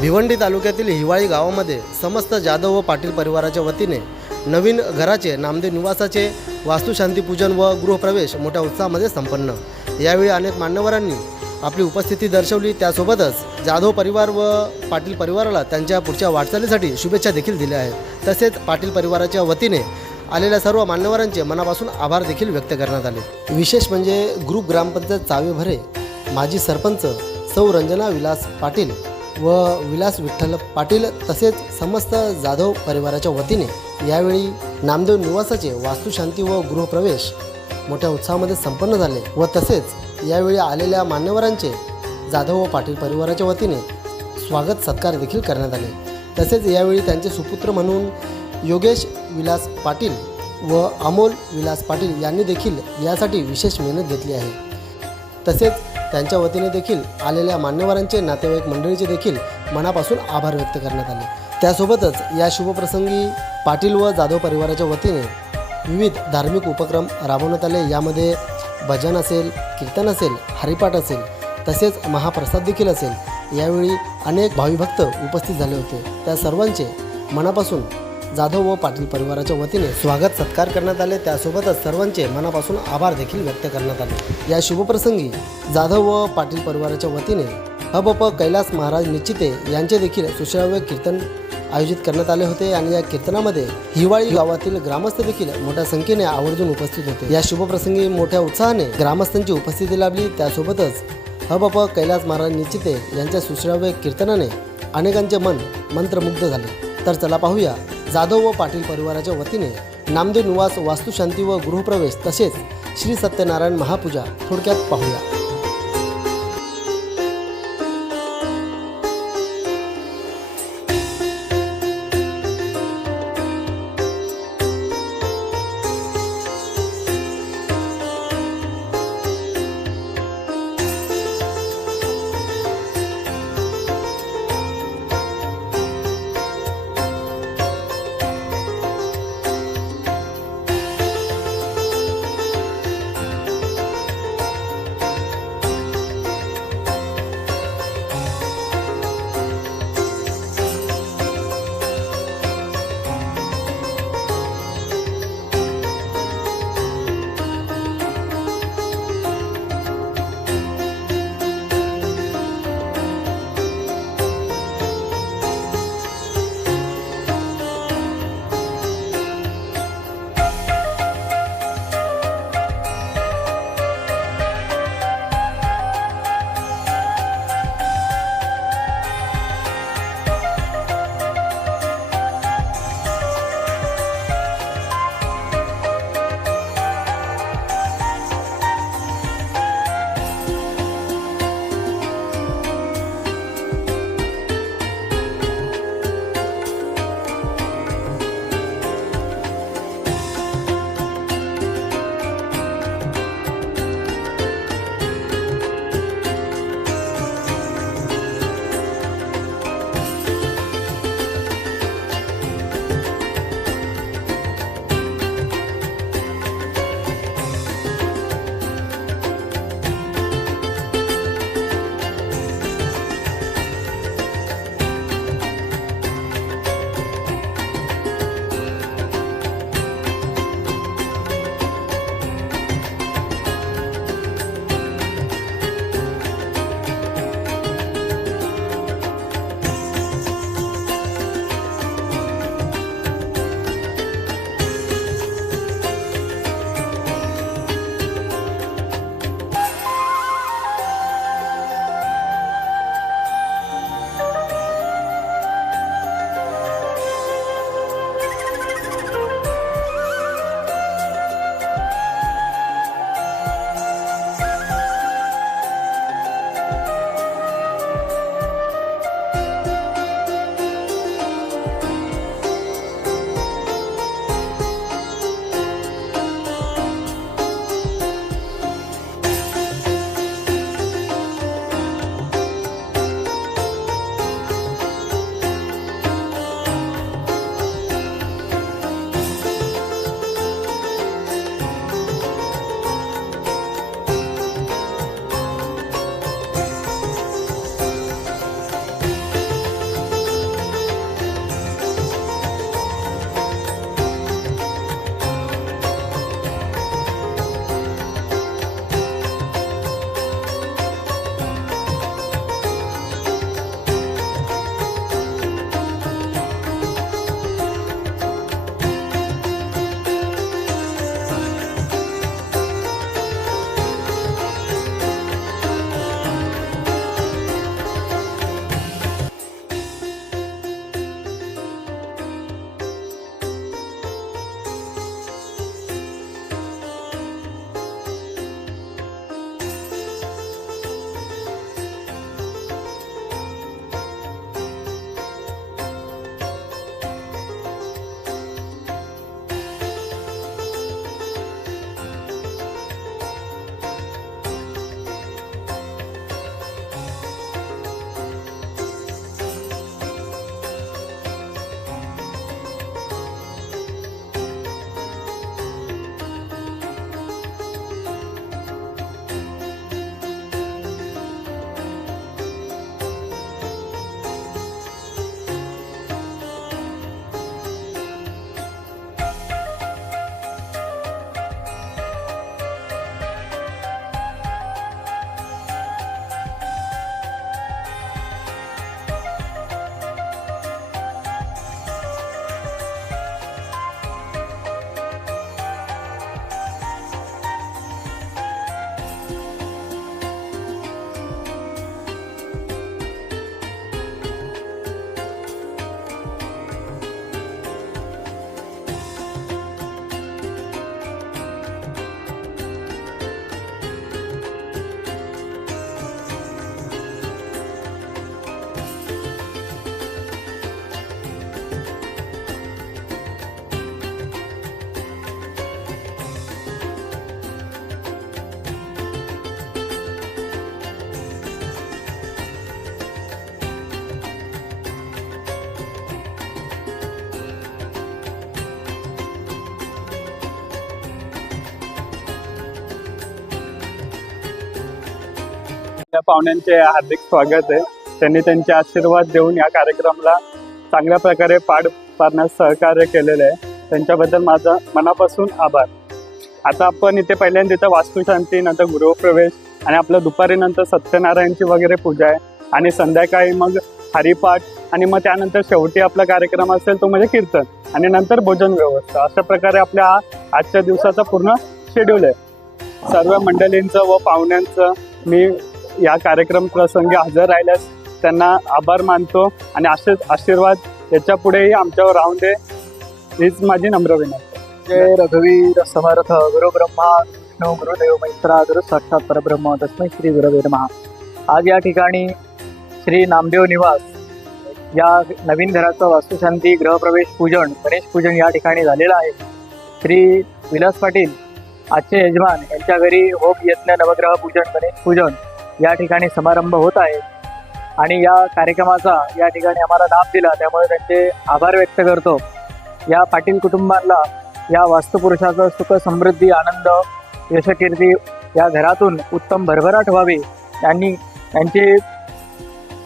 भिवंडी तालुक्यातील हिवाळी गावामध्ये समस्त जाधव व पाटील परिवाराच्या वतीने नवीन घराचे नामदेव निवासाचे वास्तुशांती पूजन व गृहप्रवेश मोठ्या उत्साहामध्ये संपन्न। यावेळी अनेक मान्यवरांनी आपली उपस्थिती दर्शवली। त्यासोबतच जाधव परिवार व पाटील परिवाराला त्यांच्या पुढच्या वाटचालीसाठी शुभेच्छा देखील दिल्या आहेत। तसेच पाटील परिवाराच्या वतीने आलेल्या सर्व मान्यवरांचे मनापासून आभार देखील व्यक्त करण्यात आले। विशेष म्हणजे ग्रुप ग्रामपंचायत चावेभरे माजी सरपंच सौ रंजना विलास पाटील व विलास विठ्ठल पाटील तसेच समस्त जाधव परिवाराच्या वतीने यावेळी नामदेव निवासाचे वास्तुशांती व गृहप्रवेश मोठ्या उत्साहामध्ये संपन्न झाले व तसेच यावेळी आलेल्या मान्यवरांचे जाधव व पाटील परिवाराच्या वतीने स्वागत सत्कार देखील करण्यात आले। तसेच यावेळी त्यांचे सुपुत्र म्हणून योगेश विलास पाटील व अमोल विलास पाटील यांनी देखील यासाठी विशेष मेहनत घेतली आहे। तसेच त्यांच्या वतीने देखील आलेल्या मान्यवरांचे नातेवाईक मंडळीचे देखील मनापासून आभार व्यक्त करण्यात आले। त्यासोबतच या शुभप्रसंगी पाटील व जाधव परिवाराच्या वतीने विविध धार्मिक उपक्रम राबवण्यात आले। यामध्ये भजन असेल, कीर्तन असेल, हरिपाठ असेल, तसेच महाप्रसाद देखील असेल। यावेळी अनेक भाविभक्त उपस्थित झाले होते। त्या सर्वांचे मनापासून जाधव व पाटील परिवाराच्या वतीने स्वागत सत्कार करण्यात आले। त्यासोबतच सर्वांचे मनापासून आभार देखील व्यक्त करण्यात आले। या शुभप्रसंगी जाधव व पाटील परिवाराच्या वतीने हबप कैलास महाराज निश्चिते यांचे देखील सुश्राव्य कीर्तन आयोजित करण्यात आले होते आणि या कीर्तनामध्ये हिवाळी गावातील ग्रामस्थ देखील मोठ्या संख्येने आवर्जून उपस्थित होते। या शुभप्रसंगी मोठ्या उत्साहाने ग्रामस्थांची उपस्थिती लाभली। त्यासोबतच हबप कैलास महाराज निश्चिते यांच्या सुश्राव्य कीर्तनाने अनेकांचे मन मंत्रमुग्ध झाले। तर चला पाहूया जाधव व पाटील परिवाराच्या वतीने नामदेव निवास वास्तुशांती व गृहप्रवेश तसेच श्री सत्यनारायण महापूजा थोडक्यात पाहूया। त्या पाहुण्यांचे हार्दिक स्वागत आहे. त्यांनी त्यांचे आशीर्वाद देऊन या कार्यक्रमाला चांगल्या प्रकारे पार पाडण्यास सहकार्य केलेले आहे. त्यांच्याबद्दल माझा मनापासून आभार. आता आपण इथे पहिल्यांदा इथं वास्तुशांती, नंतर गृहप्रवेश आणि आपलं दुपारी नंतर सत्यनारायणची वगैरे पूजा आहे आणि संध्याकाळी मग हरिपाठ आणि मग त्यानंतर शेवटी आपला कार्यक्रम असेल तो म्हणजे कीर्तन आणि नंतर भोजन व्यवस्था. अशा प्रकारे आपल्या आजच्या दिवसाचा पूर्ण शेड्यूल आहे. सर्व मंडळींचं व पाहुण्यांचं मी या कार्यक्रम प्रसंगी हजर राहिल्यास त्यांना आभार मानतो आणि असेच आशीर्वाद याच्या पुढेही आमच्यावर राहून दे हीच माझी नम्र विनंती. जय रघुवीर समर्थ गुरु ब्रह्मा विष्णू गुरुदेव मैत्रा गुरु साक्षात परब्रह्म तस्मै श्री गुरवे नमः. आज या ठिकाणी श्री नामदेव निवास या नवीन घराचं वास्तुशांती, गृहप्रवेश पूजन, गणेश पूजन या ठिकाणी झालेलं आहे. श्री विलास पाटील आजचे यजमान यांच्या घरी होम यज्ञ, नवग्रह पूजन, गणेश पूजन या ठिकाणी समारंभ होत आहे आणि या कार्यक्रमाचा या ठिकाणी आम्हाला लाभ दिला त्यामुळे त्यांचे आभार व्यक्त करतो. या पाटील कुटुंबाला या वास्तुपुरुषाचं सुख, समृद्धी, आनंद, यशकीर्ती या घरातून उत्तम भरभराट व्हावी, त्यांची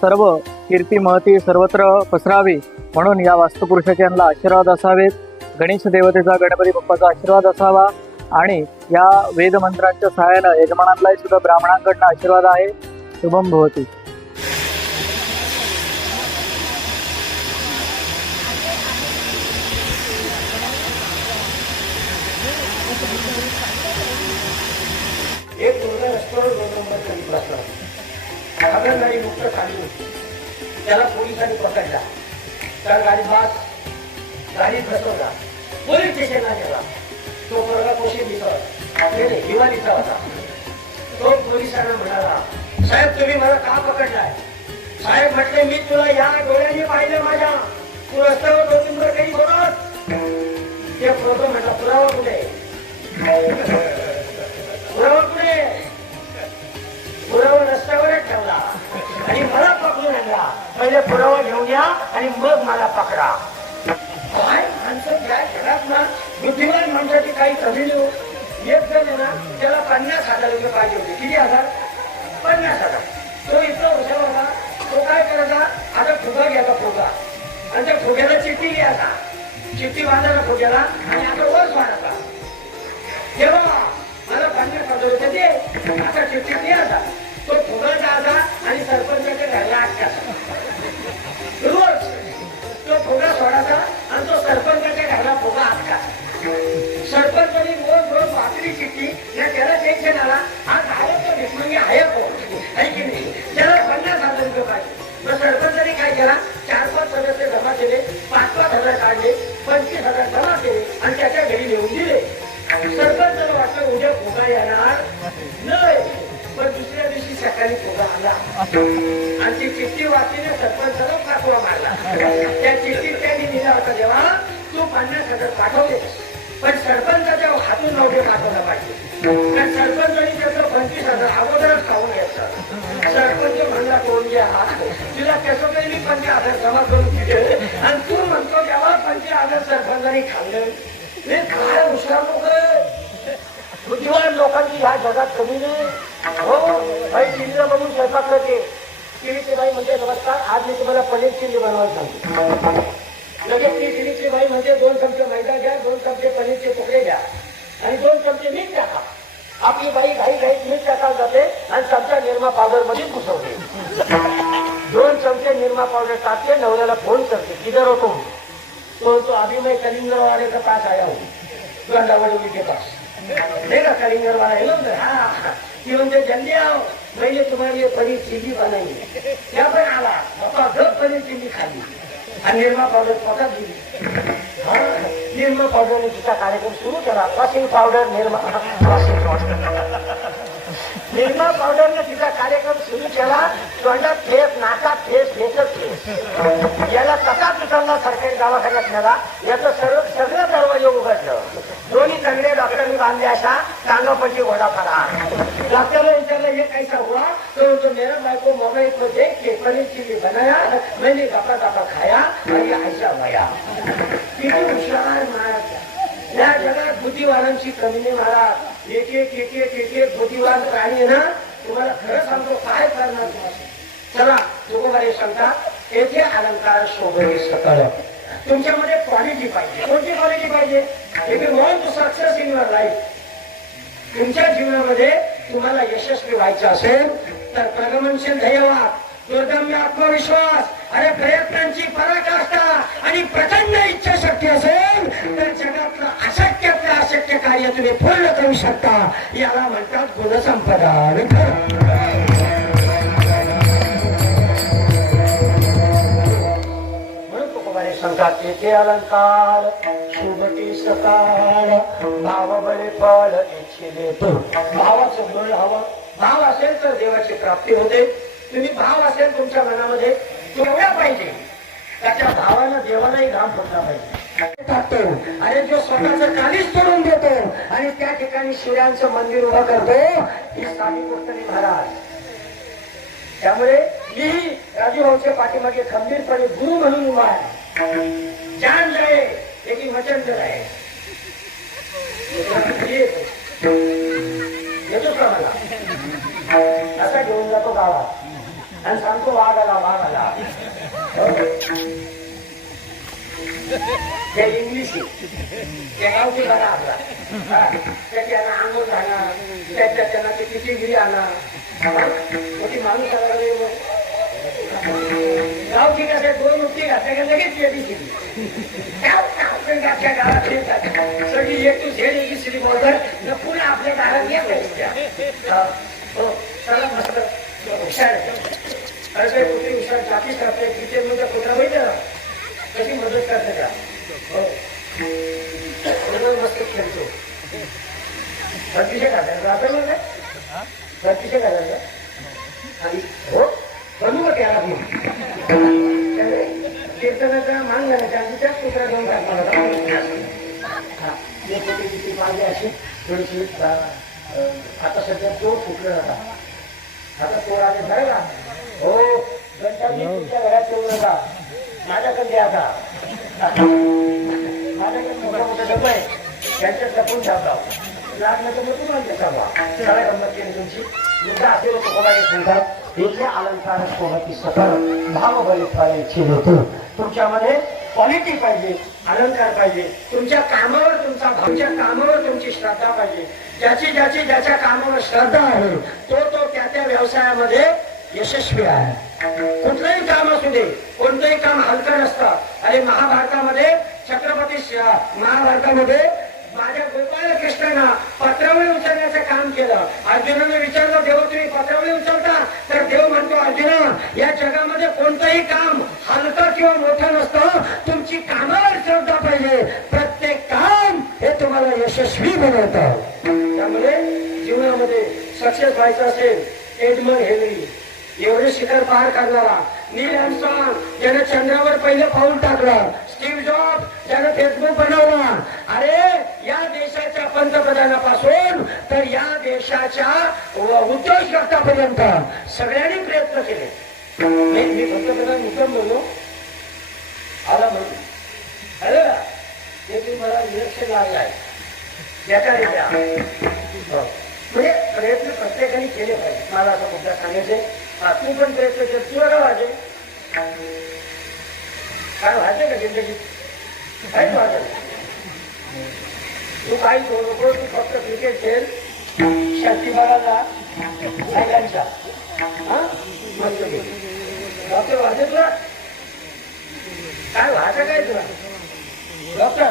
सर्व कीर्ती महती सर्वत्र पसरावी म्हणून या वास्तुपुरुषाच्यांना आशीर्वाद असावेत. गणेश देवतेचा, गणपती बाप्पाचा आशीर्वाद असावा आणि या वेदमंत्रांच्या सहाय्यानं यजमानांनाही सुद्धा ब्राह्मणांकडनं आशीर्वाद आहे. शुभम भवती. एक मुलगा रस्त्यावर 2 नंबर खाली बसला. साधारण गाडी नुकतं खाली होती. त्याला पोलिसांनी पकडला. त्या गाडीत बसवला. पोलीस स्टेशनला गेला. तो पोरगा कोशी दिवाळीचा होता. तो पोलिसांना म्हणाला, साहेब तुम्ही मला का पकडलाय? साहेब म्हटले, मी तुला या डोळ्याने पाहिलं माझ्या. तू रस्त्यावर 2 नंबर काही बोलत. ते पोरगा म्हटला, पुरावा कुठे? पुरावा रस्त्यावरच ठेवला आणि मला पकडून आणला. पहिले पुरावा घेऊन या आणि मग मला पकडा. काय माणसं त्या जगात ना बुद्धिमान माणसाची काही कमी नाही. एक जण आहे ना, त्याला 50,000 रुपये पाहिजे होते. किती हजार? 50,000. तो इतका हुशार होता. तो काय करायचा, आता फुगा घ्यायचा फुगा आणि त्या फुग्याला चिठ्ठी घ्यायचा. चिठ्ठी बांधायला फुग्याला आणि आता वर सोडायचा. तेव्हा मला 50,000 रुपये दे. आता चिठ्ठी द्यायचा. तो फुगा जायचा आणि सरपंचाच्या घरला अटकायचा. रोज तो फुगा सोडायचा आणि तो सरपंचाच्या घरला फुगा अटकायचा. सरपंचाने रोज वाचली चिठ्ठी. त्याला टेन्शन आला, आज आहे तो भिकमंगी आहे कोण आहे की नाही. त्याला 50,000 रुपये पाहिजे. मग सरपंचाने काय केला, 4-5 सदस्य जमा केले, 5-5 हजार काढले, 25,000 जमा केले आणि त्याच्या घरी लिहून दिले. सरपंचाला वाटलं उद्या फुगा येणार नाही, पण दुसऱ्या दिवशी सकाळी फुगा आला आणि ती चिठ्ठी वाचीने सरपंचाला पाठवा मारला. त्या चिठ्ठीत त्यांनी दिला होता, जेव्हा तू 50,000 पाठवले पण सरपंचाच्या हातून नव्हते पाठवला पाहिजे. कारण सरपंचाने त्याचं 25,000 अगोदरच खाऊन घ्यायचं. सरपंच म्हणला, कोण घ्या तुला कसं काही मी 50,000 जमा करून दिले आणि तू म्हणतो जेव्हा 25,000 सरपंचाने खाल्लं. काय हुशार लोक, बुद्धिमान लोकांची ह्या जगात कमी नाही. हो भाई, टीव्हीला बघून स्वयंपाक करते. टीव्हीची बाई म्हणजे, नमस्कार, आज मी तुम्हाला पनीर चिल्ली बनवायला सांगतो. लगेच ती टीव्हीची बाई म्हणजे 2 चमचे मैदा घ्या, 2 चमचे पनीरचे तुकडे घ्या आणि 2 चमचे मीठ टाका. आपली बाई घाई मीठ टाकायला जाते आणि चमचा निरमा पावडर मध्ये घुसवते. 2 चमचे निरमा पावडर टाकते, नवऱ्याला फोन करते, किधर हो तुम? तो अभी मैं कलिंगर वाले के पास आया हूँ, गंडावड़ी के पास. देखा कलिंगर वाला है ना, हाँ कि उनसे जल्दी आओ, मैंने तुम्हारे लिए पनीर चिल्ली बनाई है. क्या पण आला बाबा, घर पनीर चिल्ली खाली आणि निरमा पावडर पकड दिली. निरमा पावडरने तिचा कार्यक्रम सुरू केला. वॉशिंग पावडर, निरमा पावडरने तिचा कार्यक्रम सुरू केला. तोंडात फेस, नाकात फेस, फेसच फेस. याला कसा पिकांना सरकारी दवाखान्यात नेला. याचं सगळं दरवाजे उघडलं. दोन्ही चांगले डॉक्टरांनी बांधले अशा कांगापट्टी घोडा फरा. डॉक्टरने विचारलं, हे कैसा हुआ? तो मेरा भाई को मोबाइल पर देख के पनीर चिल्ली बनाया, मैंने गपा गपा खाया और ये ऐसा भया. किती हुशार महाराज. या जगात बुद्धिवानांची कमी नाही महाराज. एक बुद्धिवान प्राणी आहे ना, तुम्हाला खरं सांगतो काय करणार तुम्हाला. चला तुकोबारे सांगतात येथे अलंकार शोभे सकळ. तुमच्यामध्ये क्वालिटी पाहिजे. कोणती क्वालिटी पाहिजे? If you want to success in your life, तुमच्या जीवनामध्ये तुम्हाला यशस्वी व्हायचं असेल तर प्रगमनशील ध्येयवाद, दुर्दम्य आत्मविश्वास, अरे प्रयत्नांची पराकाष्ठा आणि प्रचंड इच्छाशक्ती असेल तर जगातलं अशक्यातलं अशक्य कार्य तुम्ही पूर्ण करू शकता. याला म्हणतात गुणसंपदा. सांगतात येथे अलंकार शुभती सकाळ भाव बळे फळ इच्छिले तो. भावाचं बळ हवं. भाव असेल तर देवाची प्राप्ती होते. तुम्ही भाव असेल तुमच्या मनामध्ये तेवढा पाहिजे त्याच्या भावानं देवालाही घाम फुटला पाहिजे. अरे जो स्वतःचं कालीच तोडून देतो आणि त्या ठिकाणी शिऱ्यांचं मंदिर उभं करतो ही साधी गोष्ट नाही महाराज. त्यामुळे मी राजूभाऊच्या पाठीमागे खंबीरपणे गुरु म्हणून उभा आहे. जान जाए लेकिन वचन जराए. येतो का मला असा घेऊन जातो गावात आणि सांगतो वाघ आला वाघ आला. ते इंग्लिश त्या गावची बरा आपला त्याच्यानं आंघोळ घालणार त्यांना ते कितीगिरी आणा मोठी माणूस आला गाव ठीक आहे. दोन मुक्ती घातल्या का लगेच येते गावात सगळी एक टू झेड एक श्री बोलतात पुन्हा आपल्या गावात येत हो. चला मस्त हुशार अरे काही कुठे हुशार जातीच करते किचन मध्ये कुत्रा माहिती ना कशी मदत करते का. हो मस्त खेळतो. भरतीचे घालायचं आपण भरतीचे घालायचं आणि हो बनू का त्याला कीर्तनाचा मान घालायचा आणि त्याच कुत्रा घेऊन माझी अशी थोडीशी आता सध्या तो फुटला होता. आता तो आले बरं का. हो गणपती तुमच्या घरात ठेवू नका. माझ्याकडे द्या आता. माझ्याकडे मोठा मोठा डबा आहे त्यांच्यात लपून ठेवला लागलं तर मग तुम्हाला ठेवला. सगळ्या गंमत केली तुमची मुद्दा असेल कोणाला सांगतात येथे अलंकार शोभती सकळ भाव बळी फळ इच्छिले तो. तुमच्यामध्ये क्वालिटी पाहिजे. अलंकार पाहिजे. तुमच्या कामावर तुमचा तुमच्या कामावर तुमची श्रद्धा पाहिजे. ज्याच्या कामावर श्रद्धा आहे तो त्या व्यवसायामध्ये यशस्वी आहे. कुठलंही काम असू दे कोणतंही काम हलकं नसतं. अरे महाभारतामध्ये छत्रपती महाभारतामध्ये माझ्या गोपाळ कृष्णानं पत्रावळी उचलण्याचं काम केलं. अर्जुनाने विचारलं देव तुम्ही पत्रावळी उचलता तर देव म्हणतो अर्जुना या जगामध्ये कोणतंही काम हलकं किंवा मोठं नसतं. तुमची कामावर श्रद्धा पाहिजे. प्रत्येक काम हे तुम्हाला यशस्वी बनवतं. त्यामुळे जीवनामध्ये सक्सेस व्हायचं असेल एडमंड हेनरी एवढे शिखर पार करणारा, नील आर्मस्ट्रॉंग ज्याने चंद्रावर पहिलं पाऊल टाकलं, स्टीव्ह जॉब ज्याने फेसबुक बनवला, अरे या देशाच्या पंतप्रधानापासून तर या देशाच्या उद्योगकर्त्यापर्यंत सगळ्यांनी प्रयत्न केले. मी पंतप्रधान उत्तम बोललो आला म्हणून अरे ते मला इलेक्शन लागलाय याच्या म्हणजे प्रयत्न प्रत्येकाने केले पाहिजे. मला असा मुद्दा सांगायचे तू पण प्रयत्न केला तुला काय व्हायचे काय व्हायचं का जिंदगीत काहीच व्हायचं तू काही करू नको. तू फक्त क्रिकेट खेळ शांती बघायला सायकांच्या मस्त डॉक्टर व्हायचे तुला काय व्हायचं काय तुला डॉक्टर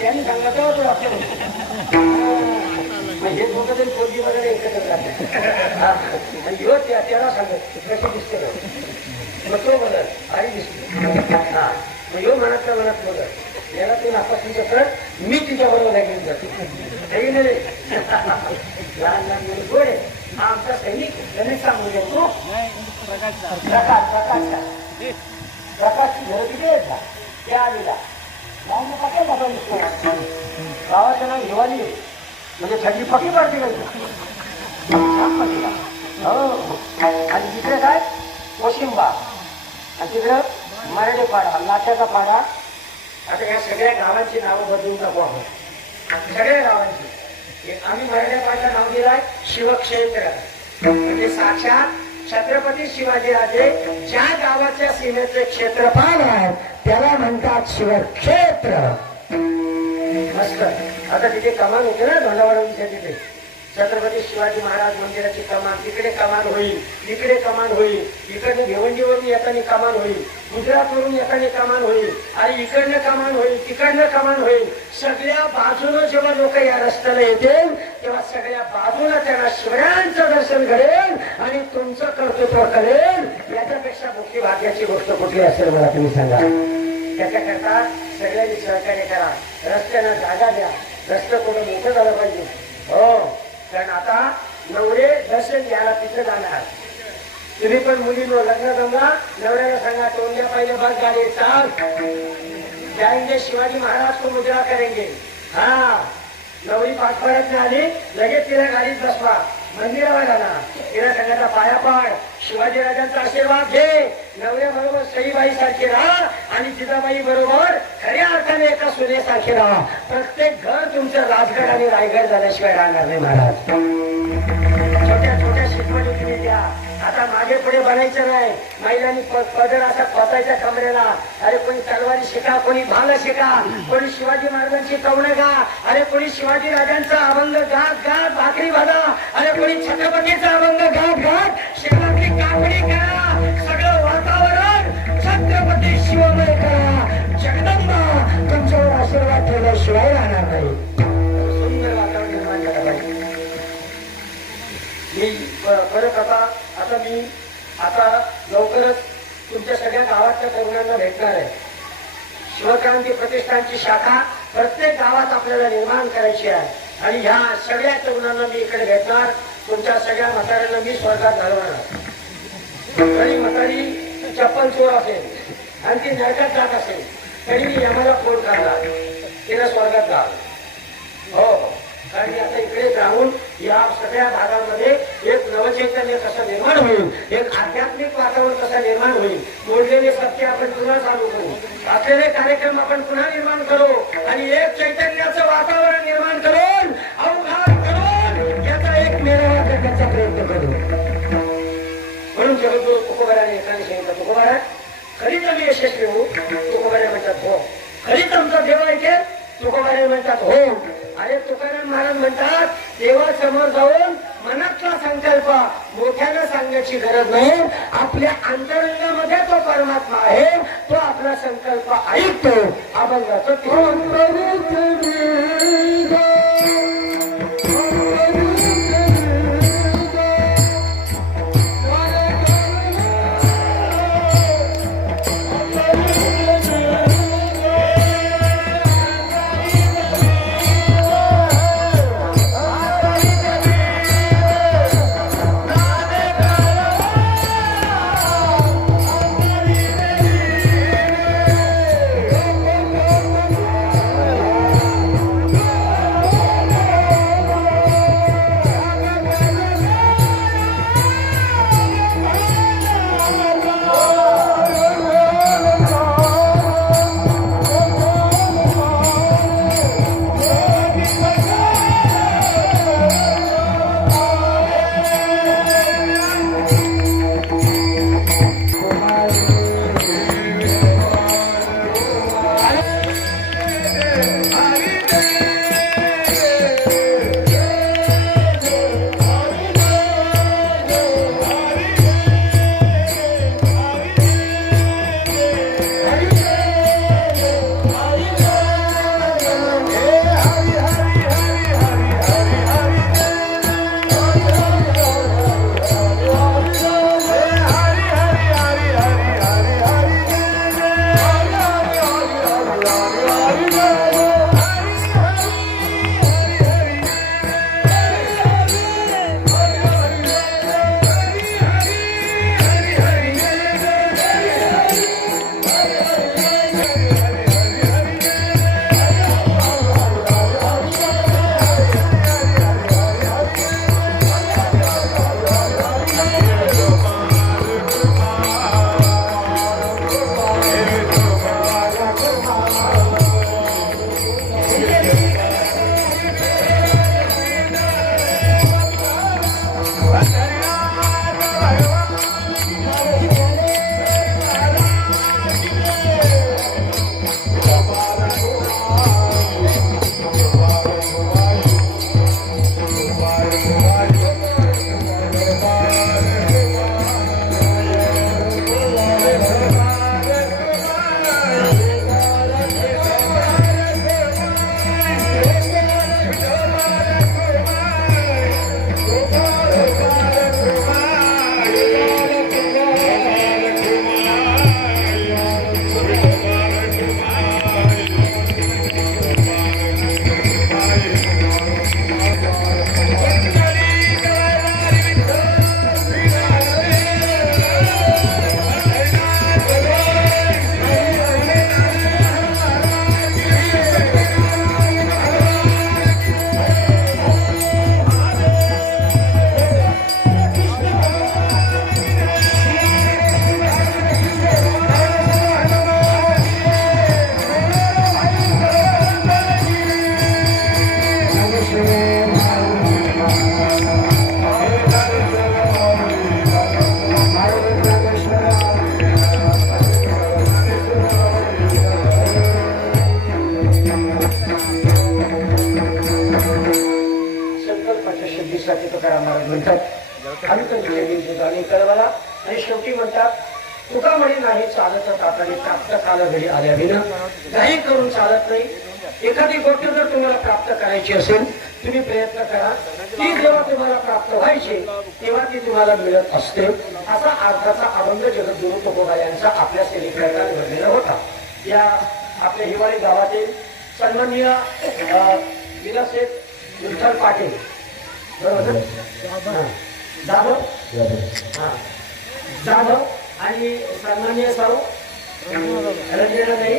त्यांनी सांगितलं तो डॉक्टर हे दोघं तरी पोरगी वगैरे एकत्र राहते त्याला सांगत कशी दिसते मग तो बघत आई दिसते हा मग यो मनातल्या मनात बघत याला तू नापासून कर मी तिच्या बरोबर घेऊन जातो. लहान लहान मुली गोडे आमचा सैनिक गणेश सांगू देतो प्रकाश घर किती आहेत का त्या आलेला गावाचं नाव हिवाली म्हणजे थंडी पक्की पडते हो. आणि तिकडे काय कोशिंबा आणि तिकडे मराठे पाडा लाट्याचा पाडा. आता या सगळ्या गावांची नावं बदलून टाकू आपण सगळ्या गावांची. आम्ही मराठ्या पाड्याचं नाव दिलाय शिवक्षेत्र. म्हणजे साक्षात छत्रपती शिवाजीराजे ज्या गावाच्या सीमेचे क्षेत्रफळ आहे त्याला म्हणतात शिवक्षेत्र. मस्त. आता तिथे कमान होते ना धोंडावळीच्या तिथे छत्रपती शिवाजी महाराज मंदिराची कमान, तिकडे कमान होईल, इकडे कमान होईल, इकडे भिवंडीवरून येताना कमान होईल, गुजरातवरून येताना कमान होईल, आणि इकडनं कमान होईल, तिकडनं कमान होईल. सगळ्या बाजूनं जेव्हा लोक या रस्त्याला येतील तेव्हा सगळ्या बाजूला त्यांना शिवरायांचं दर्शन घडेल आणि तुमचं कर्तृत्व करेल. याच्यापेक्षा मोठी भाग्याची गोष्ट कुठली असेल मला तुम्ही सांगा. त्याच्याकरता सगळ्यांनी सहकार्य करा. रस्त्याला जागा द्या. रस्ते थोडं मोठं झालं पाहिजे. हो, कारण आता नवरे दर्शन घ्यायला तिथे जाणार. तुम्ही पण मुलींवर लग्न जमला नवऱ्याला सांगा तोंड्या पहिले बस गाडी चाल जाएंगे शिवाजी महाराज को मुजरा करेंगे. हा, नवरी पाठपाड्यात आली लगेच तिला गाडीत बसवा, मंदिरावर आला, तिला सगळ्याचा पाया पाड, शिवाजी राजांचा आशीर्वाद घे. नवऱ्याबरोबर सईबाई सारखे राहा आणि जिजाबाई बरोबर खऱ्या अर्थाने एका सुनेसारखे राहा. प्रत्येक घर तुमचं राजगड आणि रायगड झाल्याशिवाय राहणार नाही महाराज. छोट्या छोट्या शिकवणी तुम्ही द्या. आता मागे पुढे बनायचं नाही. महिलांनी पदर असा खोचायच्या कमरेला. अरे कोणी तलवारी शिका, कोणी भाला शिका, कोणी शिवाजी महाराजांची कवणं गा, अरे कोणी शिवाजी राजांचा अभंग गात गात भाकरी भाजा, अरे कोणी छत्रपतीचा अभंग गात गात शेतातली कापणी करा. सगळं वातावरण छत्रपती शिवमय करा. जगदंबा तुमच्यावर आशीर्वाद ठेवल्याशिवाय राहणार नाही. सुंदर वातावरण निर्माण झालं पाहिजे. मी परत आता मी लवकरच तुमच्या सगळ्या गावातल्या तरुणांना भेटणार आहे. शिवक्रांती प्रतिष्ठानची शाखा प्रत्येक गावात आपल्याला निर्माण करायची आहे आणि ह्या सगळ्या तरुणांना मी इकडे भेटणार. तुमच्या सगळ्या म्हाताऱ्यांना मी स्वर्गात घालवणार. तरी म्हातारी चप्पल चोर असेल आणि ती नरकात जात असेल तरी मी आम्हाला फोन करणार, तिला स्वर्गात घाल. हो, कारण आता इकडे राहून या सगळ्या भागामध्ये एक नवचैतन्य कसं निर्माण होईल, एक आध्यात्मिक वातावरण कसं निर्माण होईल. मोडलेले सत्य आपण पुन्हा चालू करू, असलेले कार्यक्रम आपण पुन्हा निर्माण करू आणि एक चैतन्याचं वातावरण निर्माण करून अवघात करून याचा एक मेळावा करण्याचा प्रयत्न करू. म्हणून जगद्गुरु तुकोबाराने एकाने सांगितलं, तुकोबारा खरीच आम्ही यशस्वी होऊ. तुकोबारे म्हणतात हो. खरीच आमचा देव ऐके. तुकोबारे म्हणतात हो. अरे तुकाराम महाराज म्हणतात देवासमोर जाऊन मनातला संकल्प मोठ्यानं सांगण्याची गरज नाही. आपल्या अंतरंगामध्ये तो परमात्मा आहे, तो आपला संकल्प ऐकतो. अभंगाचं म्हणतात आम्ही तर विषय आणि कळवाला आणि शेवटी म्हणतात तुका म्हणे नाही चालत ताताने प्राप्त काल घडी आल्या विना काही करून चालत नाही। एखादी गोष्ट जर तुम्हाला प्राप्त करायची असेल तुम्ही प्रयत्न करा, ती जेव्हा तुम्हाला प्राप्त व्हायची तेव्हा ती तुम्हाला मिळत असते। असा अर्थाचा अभंग जगद्गुरु तुकोबा यांचा आपल्या सेलिब्रेटात घडलेला होता। या आपल्या हिवाळी गावातील सन्माननीय विलासेठ विठ्ठल पाटील बरोबर जाधव जाधव आणि सन्माननीय सौ रंजना नाही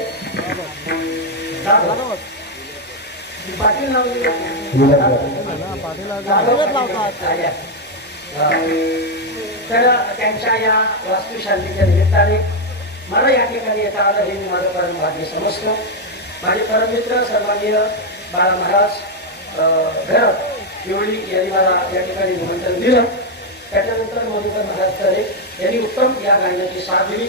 जाधव पाटील नाव तर त्यांच्या या वास्तुशांतीच्या निमित्ताने मला या ठिकाणी येता आलं हे मी माझं परम भाग्य समजतो। माझे परममित्र सन्माननीय बाळा महाराज घरत हिवळी यांनी मला या ठिकाणी निमंत्रण दिलं। त्याच्यानंतर मधुकर महाराज तरे यांनी उत्तम या गायनाची साथ दिली।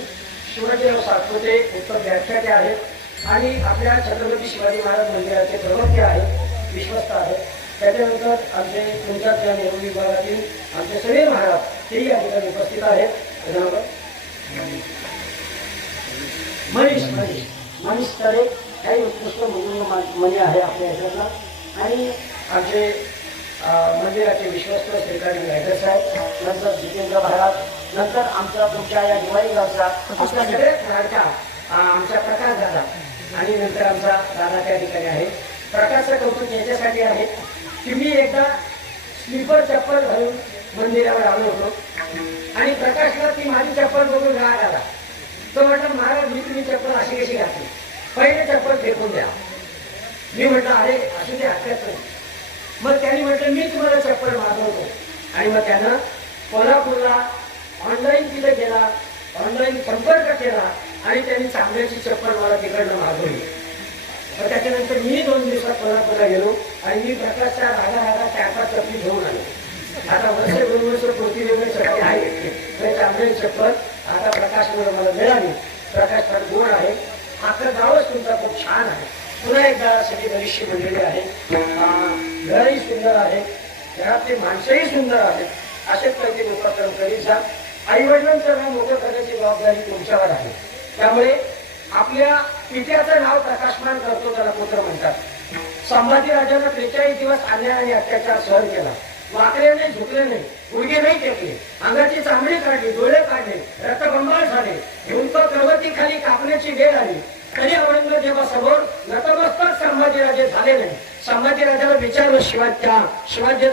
शिवाजीराव सातपुते उत्तम व्याख्याते आहेत आणि आपल्या छत्रपती शिवाजी महाराज मंदिराचे प्रवक्ते आहेत, विश्वस्त आहेत। त्याच्यानंतर आमचे तुमच्यातल्या नेहरू विभागातील आमचे सगळे महाराज तेही या ठिकाणी उपस्थित आहेत। मनीष तरे काही उत्कृष्ट मनी आहे आपल्या ह्याच्यातला आणि आमचे मंदिराचे विश्वस्त श्रीकांत गायकर साहेब, नंतर जितेंद्र महाराज, नंतर आमचा तुमच्या या दिवाळी गावचा आपल्या सगळ्यात लाडका आमचा प्रकाश दादा आणि नंतर आमचा दादा त्या ठिकाणी आहे। प्रकाशचं कौतुक याच्यासाठी आहे की मी एकदा स्लीपर चप्पल घालून मंदिरावर आलो होतो आणि प्रकाशला ती माझी चप्पल बघून राग आला। तो म्हटलं महाराज मी तुम्ही चप्पल अशी कशी घातली, पहिले चप्पल फेकून द्या। मी म्हटलं अरे असं ते हरकत नाही। मग त्यांनी म्हटलं मी तुम्हाला चप्पल मागवतो आणि मग त्यानं कोल्हापूरला ऑनलाईन तिथे गेला, ऑनलाईन संपर्क केला आणि त्यांनी चांगल्याची चप्पल मला तिकडनं मागवली। तर त्याच्यानंतर मी 2 दिवसात कोल्हापूरला गेलो आणि मी प्रकाशच्या रागा 4-5 चप्पली घेऊन आलो। आता वर्ष 2 वर्ष पुढची वेगळी चप्पल आहे, तर चांगली चप्पल आता प्रकाशमुळे मला मिळाली। प्रकाश फार गोड आहे, अख्खं गावच तुमचा खूप छान आहे। पुन्हा एकदा सगळी बरीचशी मंडळी आहे, घरही सुंदर आहे, घरातली माणसंही सुंदर आहेत। असेच काहीतरी उपक्रम करीत जा। आई वडिलांचं नाव मोठं करण्याची जबाबदारी तुमच्यावर आहे। त्यामुळे आपल्या पित्याचं नाव प्रकाशमान करतो त्याला पुत्र म्हणतात। संभाजी राजानं 43 दिवस अन्याय आणि अत्याचार सहन केला, वाकले नाही, झुकले नाही, गुडघे नाही टेकले, अंगाची चामडी काढली, डोळे काढले, रक्तबंबाळ झाले, घेऊन तो पर्वती खाली कापण्याची वेळ आली तरी औरंगजेबासमोर नतमस्तक संभाजीराजे झाले नाही। संभाजीराजाला विचारलं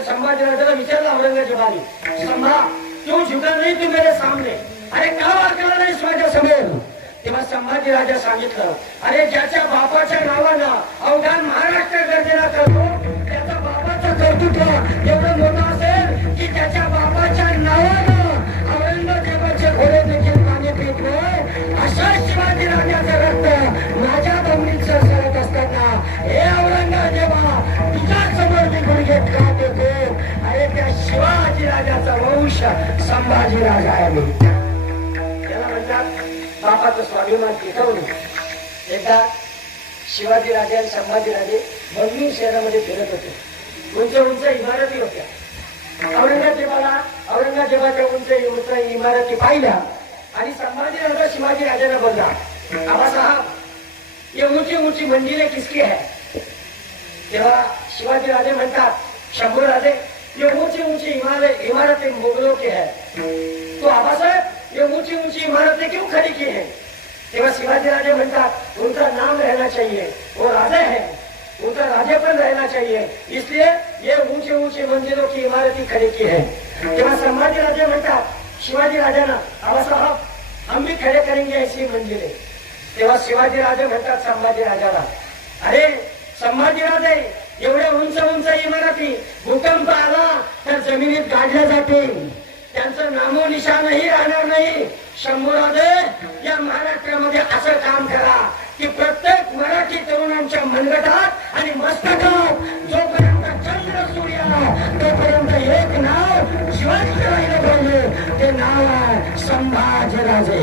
संभाजीराजाला विचारलं औरंगजेबाने, संभा तू झुका नाही तू मेरे सामने, अरे का वाकला नाही माझ्या समोर? तेव्हा संभाजी राजा सांगितलं अरे ज्याच्या बापाच्या नावानं अवघा महाराष्ट्र गर्जना करतो त्याचा बापाचं कर्तृत्व एवढं मोठं असेल की त्याच्या बापाच्या नावानं औरंगजेबाचे घोडे देखील पाणी पितो। अशा शिवाजी राजाचं रक्त माझ्या दमनीत सरसरत असताना हे औरंगजेबा तुझ्या समोर मी गुडघे का देतो? अरे त्या शिवाजी राजाचा वंश संभाजी राजा आहे। त्याला म्हणतात बापाचं स्वाभिमान टिकवलं। एकदा शिवाजी राजे आणि संभाजी राजे बंगळूर शहरामध्ये फिरत होते, उंच इमारती होत्या। औरंगजेबाच्या उंच इमारती पाहिल्या आणि संभाजी राजा शिवाजी राजाला बोलला, आबा साहब ये ऊंची मंजिलें किसकी है? तेव्हा शिवाजी राजे म्हणतात, शंभू राजे ये ऊंची इमारतें मुगलों की है। तो आबा साहब ये ऊंची इमारतें क्यों खड़ी की है? तेव्हा शिवाजी राजे म्हणतात उनका नाम रहना चाहिए, वो राजा है, उनका राजेपन रहना चाहिए, इसलिए ये ऊंची मंजिलों की इमारतें खड़ी की है। तेव्हा संभाजी राजे म्हणतात शिवाजी राजांना, आबा साहब हम भी खड़े करेंगे ऐसी मंजिलें। तेव्हा शिवाजी राजे म्हणतात संभाजी राजाला, अरे संभाजी राजे एवढ्या उंच इमारती भूकंप आला तर जमिनीत गाडल्या जातील, त्यांचं नामोनिशाणही राहणार नाही। शंभूराजे या महाराष्ट्रामध्ये असं काम करा की प्रत्येक मराठी तरुणांच्या मनगटात आणि मस्तकात जोपर्यंत चंद्र सूर्य तोपर्यंत एक नाव शिवाजी राहिलं पाहिजे, ते नाव आहे संभाजीराजे।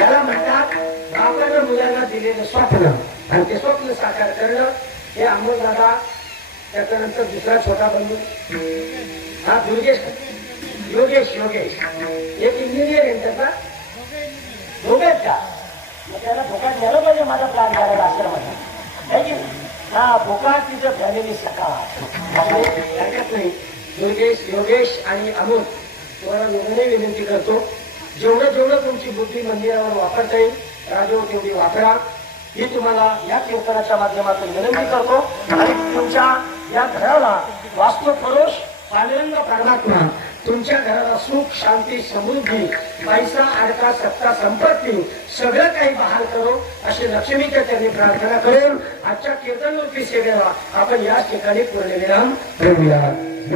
याला म्हणतात बापानं मुलांना दिलेलं स्वप्न आणि ते स्वप्न साकार करणं। हे अमोलदादा त्याच्यानंतर दुसरा छोटा बंधू हा दुर्गेश योगेश एक इंजिनियर आहे त्याचा दोघेच का मग त्याला फुकाट द्यायला पाहिजे माझा प्लॅन करायला आश्रमात आहे की नाही? हा फुकाट तिचं फॅमिली सकाळ हरकत नाही. दुर्गेश योगेश आणि अमोल तुम्हाला दोघांनी विनंती करतो जेवढं तुमची बुद्धी मंदिरावर वापरता येईल राजो तेवढी वापरा ही तुम्हाला या कीर्तनाच्या माध्यमातून विनंती करतो. आणि तुमच्या या घराला वास्तुपुरुष पांडुरंग परमात्मा तुमच्या घराला सुख शांती समृद्धी पैसा अडका सत्ता संपत्ती सगळं काही बहाल करो अशी लक्ष्मीच्या त्यांनी प्रार्थना करून आजच्या कीर्तनरूपी सेवेला आपण याच ठिकाणी पूर्णविराम देऊया.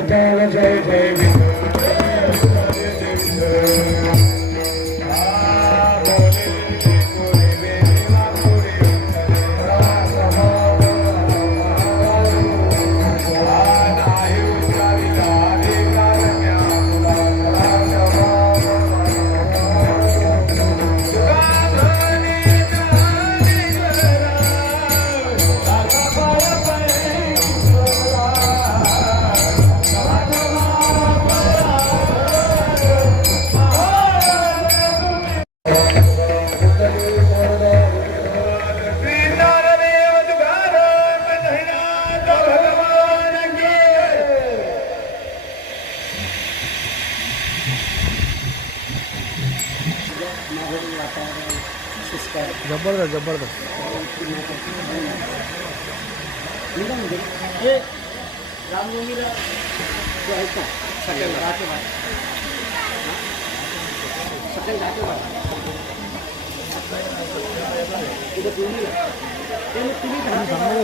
जय जय जय जबरदस्त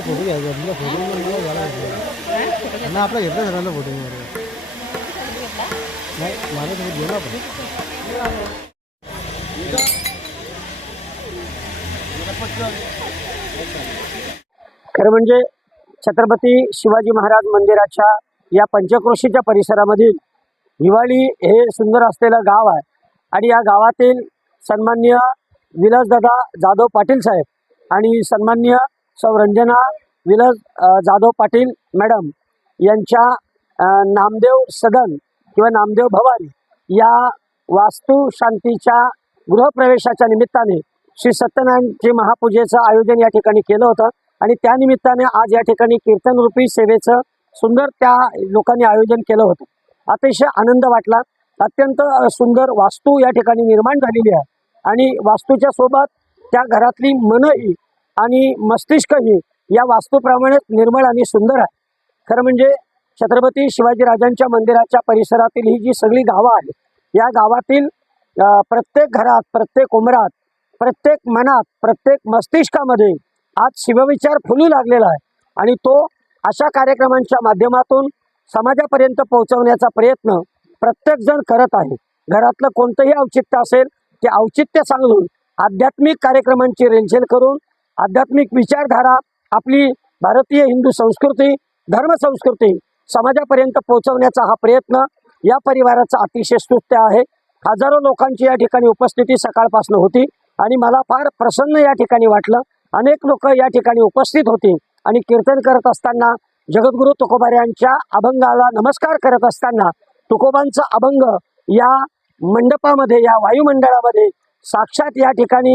फोटो घ्यायचा फोटो आपला घेतला सरांना फोटो नाही माझ्यासोबत घेऊ ना आपण. खरं म्हणजे छत्रपती शिवाजी महाराज मंदिराच्या या पंचक्रोशीच्या परिसरामधील हिवाळी हे सुंदर असलेलं गाव आहे आणि या गावातील सन्माननीय विलासदादा जाधव पाटील साहेब आणि सन्माननीय सौ रंजना विलास जाधव पाटील मॅडम यांच्या नामदेव सदन किंवा नामदेव भवन या वास्तुशांतीच्या गृहप्रवेशाच्या निमित्ताने श्री सत्यनारायणची महापूजेचं आयोजन या ठिकाणी केलं होतं आणि त्यानिमित्ताने आज या ठिकाणी कीर्तनरूपी सेवेचं सुंदर त्या लोकांनी आयोजन केलं होतं. अतिशय आनंद वाटला. अत्यंत सुंदर वास्तू या ठिकाणी निर्माण झालेली आहे आणि वास्तूच्या सोबत त्या घरातली मनही आणि मस्तिष्कही या वास्तूप्रमाणेच निर्मळ आणि सुंदर आहे. खरं म्हणजे छत्रपती शिवाजीराजांच्या मंदिराच्या परिसरातील ही जी सगळी गावं आहेत या गावातील प्रत्येक घरात प्रत्येक उमरात प्रत्येक मनात प्रत्येक मस्तिष्कामध्ये आज शिवविचार फुलू लागलेला आहे आणि तो अशा कार्यक्रमांच्या माध्यमातून समाजापर्यंत पोहोचवण्याचा प्रयत्न प्रत्येकजण करत आहे. घरातलं कोणतंही औचित्य असेल ते औचित्य सांगून आध्यात्मिक कार्यक्रमांची रेलचेल करून आध्यात्मिक विचारधारा आपली भारतीय हिंदू संस्कृती धर्मसंस्कृती समाजापर्यंत पोहोचवण्याचा हा प्रयत्न या परिवाराचा अतिशय स्तुत्य आहे. हजारो लोकांची या ठिकाणी उपस्थिती सकाळपासून होती आणि मला फार प्रसन्न या ठिकाणी वाटलं. अनेक लोक या ठिकाणी उपस्थित होती आणि कीर्तन करत असताना जगद्गुरू तुकोबाऱ्यांच्या अभंगाला नमस्कार करत असताना तुकोबांचा अभंग या मंडपामध्ये या वायुमंडळामध्ये साक्षात या ठिकाणी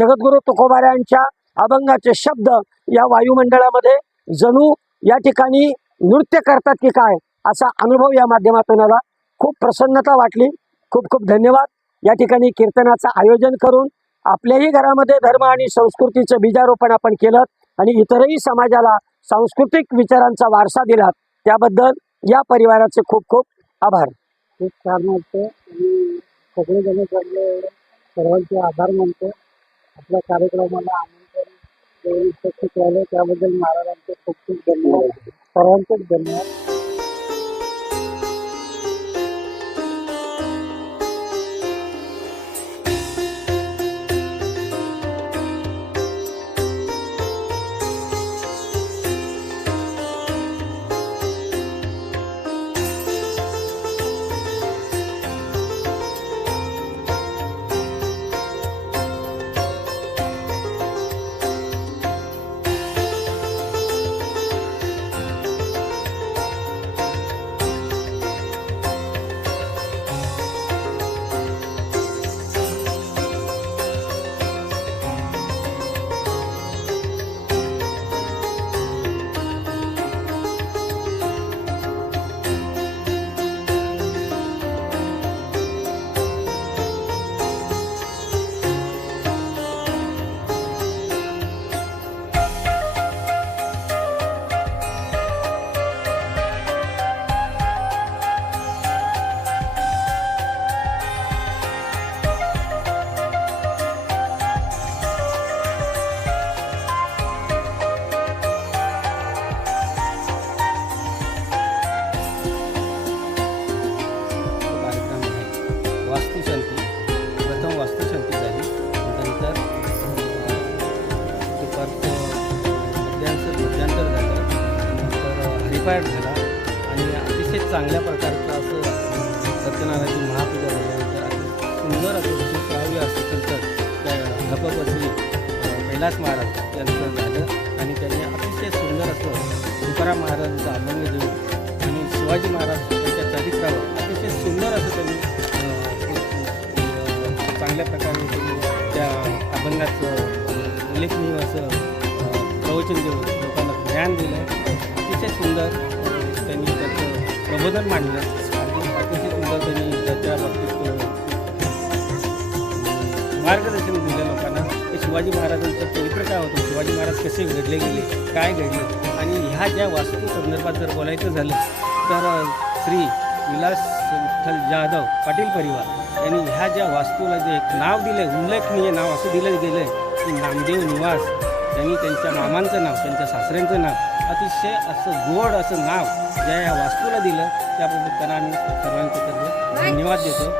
जगद्गुरू तुकोबाऱ्यांच्या अभंगाचे शब्द या वायुमंडळामध्ये जणू या ठिकाणी नृत्य करतात की काय असा अनुभव या माध्यमातून आला. खूप प्रसन्नता वाटली. खूप खूप धन्यवाद. या ठिकाणी कीर्तनाचं आयोजन करून आपल्याही घरामध्ये धर्म आणि संस्कृतीचं बीजारोपण आपण केलं आणि इतरही समाजाला सांस्कृतिक विचारांचा वारसा दिलात त्याबद्दल या परिवाराचे खूप खूप आभार. खूप छान वाटतं आणि सगळेजण जमले सर्वांचे आभार मानतो. आपल्या कार्यक्रमाला आमंत्रण उपस्थित राहिले त्याबद्दल महाराजांचे खूप खूप धन्यवाद. सर्वांचेच धन्यवाद. इन्स्पायर्ड झाला आणि अतिशय चांगल्या प्रकारचं असं सत्यनारायणाची महापूजा झाल्यानंतर अति सुंदर असं श्राव्य असं कीर्तन त्या धपपश्री कैलास महाराज यांचं झालं आणि त्यांनी अतिशय सुंदर असं तुकाराम महाराजांचा अभंग देऊन आणि शिवाजी महाराज त्यांच्या चरित्रावर अतिशय सुंदर असं त्यांनी चांगल्या प्रकारे त्यांनी त्या अभंगाचं उल्लेखनीय असं प्रवचन देऊन लोकांना ज्ञान दिलं. अतिशय सुंदर त्यांनी त्याचं प्रबोधन मांडलं आणि अतिशय सुंदर त्यांनी त्याच्या बाबतीत मार्गदर्शन दिलं लोकांना. ते शिवाजी महाराजांचं चरित्र काय होतं, शिवाजी महाराज कसे घडले गेले, काय घडले आणि ह्या ज्या वास्तू संदर्भात जर बोलायचं झालं तर श्री विलास विठ्ठल जाधव पाटील परिवार यांनी ह्या ज्या वास्तूला जे एक नाव दिलं आहे, उल्लेखनीय नाव असं दिलं गेलं आहे की नामदेव निवास. त्यांनी त्यांच्या मामांचं नाव, त्यांच्या सासऱ्यांचं नाव, अतिशय असं गोड असं नाव ज्या या वास्तूला दिलं त्याबद्दल त्यांना आम्ही सर्वांचे धन्यवाद देतो.